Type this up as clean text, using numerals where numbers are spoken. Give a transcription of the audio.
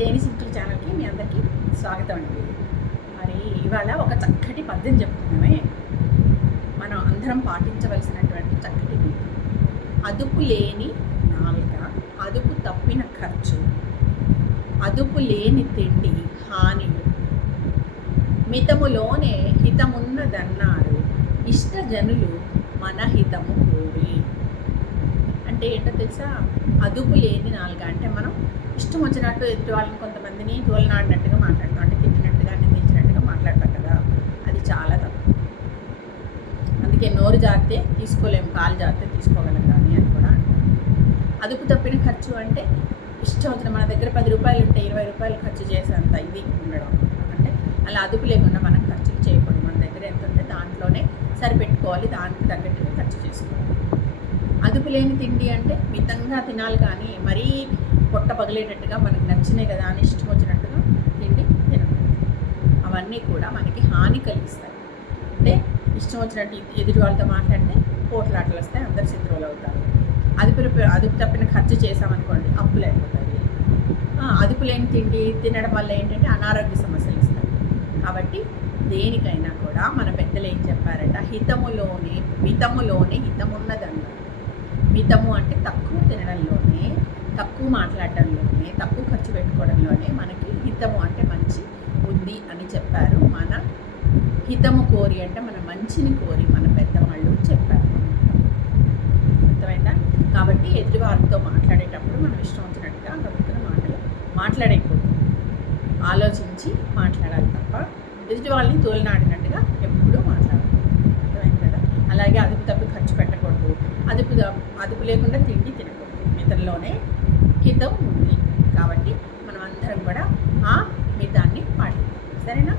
తేని సింపుల్ ఛానల్కి మీ అందరికీ స్వాగతం అండి. మరి ఇవాళ ఒక చక్కటి పద్యం చెప్తున్నామే, మనం అందరం పాటించవలసినటువంటి చక్కటి నీతి. అదుపు లేని నాలుక, అదుపు తప్పిన ఖర్చు, అదుపు లేని తిండి హాని, మితములోనే హితమున్నదన్నారు, ఇష్టజనులు మన హితము కోరి. అంటే ఏంటో తెలుసా? అదుపు లేని నాలుక అంటే మనం ఇష్టం వచ్చినట్టు ఎదుటి వాళ్ళని కొంతమందిని తోలనాడినట్టుగా మాట్లాడతాం, అంటే తిట్టినట్టుగా నిందించినట్టుగా మాట్లాడతాం కదా, అది చాలా తప్పు. అందుకే నోరు జారితే తీసుకోలేము, కాలు జారితే తీసుకోగలం కానీ అని కూడా అంటారు. అదుపు తప్పిన ఖర్చు అంటే ఇష్టం వచ్చిన మన దగ్గర 10 రూపాయలు ఉంటే 20 రూపాయలు ఖర్చు చేసేంత ఇది ఉండడం. అంటే అలా అదుపు లేకుండా మనం ఖర్చులు చేయకూడదు. మన దగ్గర ఎంత ఉంటే దాంట్లోనే సరిపెట్టుకోవాలి, దానికి తగ్గట్టుగా ఖర్చు చేసుకోవాలి. అదుపు లేని తిండి అంటే మితంగా తినాలి, కానీ మరీ పొట్ట పగిలేటట్టుగా మనకి నచ్చినాయి కదా అని ఇష్టం వచ్చినట్టుగా తిండి తినకూడదు. అవన్నీ కూడా మనకి హాని కలిగిస్తాయి. అంటే ఇష్టం వచ్చినట్టు ఎదుటి వాళ్ళతో మాట్లాడితే పోట్లాటలు వస్తాయి, అందరు శత్రువులు అవుతారు. అదుపు తప్పిన ఖర్చు చేసామనుకోండి అప్పులు అయిపోతాయి. అదుపు లేని తిండి తినడం వల్ల ఏంటంటే అనారోగ్య సమస్యలు ఇస్తాయి. కాబట్టి దేనికైనా కూడా మన పెద్దలు ఏం చెప్పారంట, మితములోనే హితమున్నదన్నారు. మితము అంటే తక్కువ తినడంలోనే, తక్కువ మాట్లాడడంలోనే, తక్కువ ఖర్చు పెట్టుకోవడంలోనే మనకి హితము అంటే మంచి ఉంది అని చెప్పారు. మన హితము కోరి అంటే మన మంచిని కోరి మన పెద్దవాళ్ళు చెప్పారు. అర్థమైందా? కాబట్టి ఎదుటివారితో మాట్లాడేటప్పుడు మనం ఇష్టం వచ్చినట్టుగా గబుక్కున మాటలు మాట్లాడేయకూడదు, ఆలోచించి మాట్లాడాలి తప్ప ఎదుటి వాళ్ళని తోలినాడినట్టుగా ఎప్పుడూ మాట్లాడకూడదు. అర్థమైంది కదా? అలాగే అదుపు తప్పి ఖర్చు పెట్టకూడదు, అదుపు లేకుండా తిండి తినకూడదు. మితంలోనే హితం ఉంది. కాబట్టి మనం అందరం కూడా ఆ మితాన్ని పాటిద్దాం. సరేనా?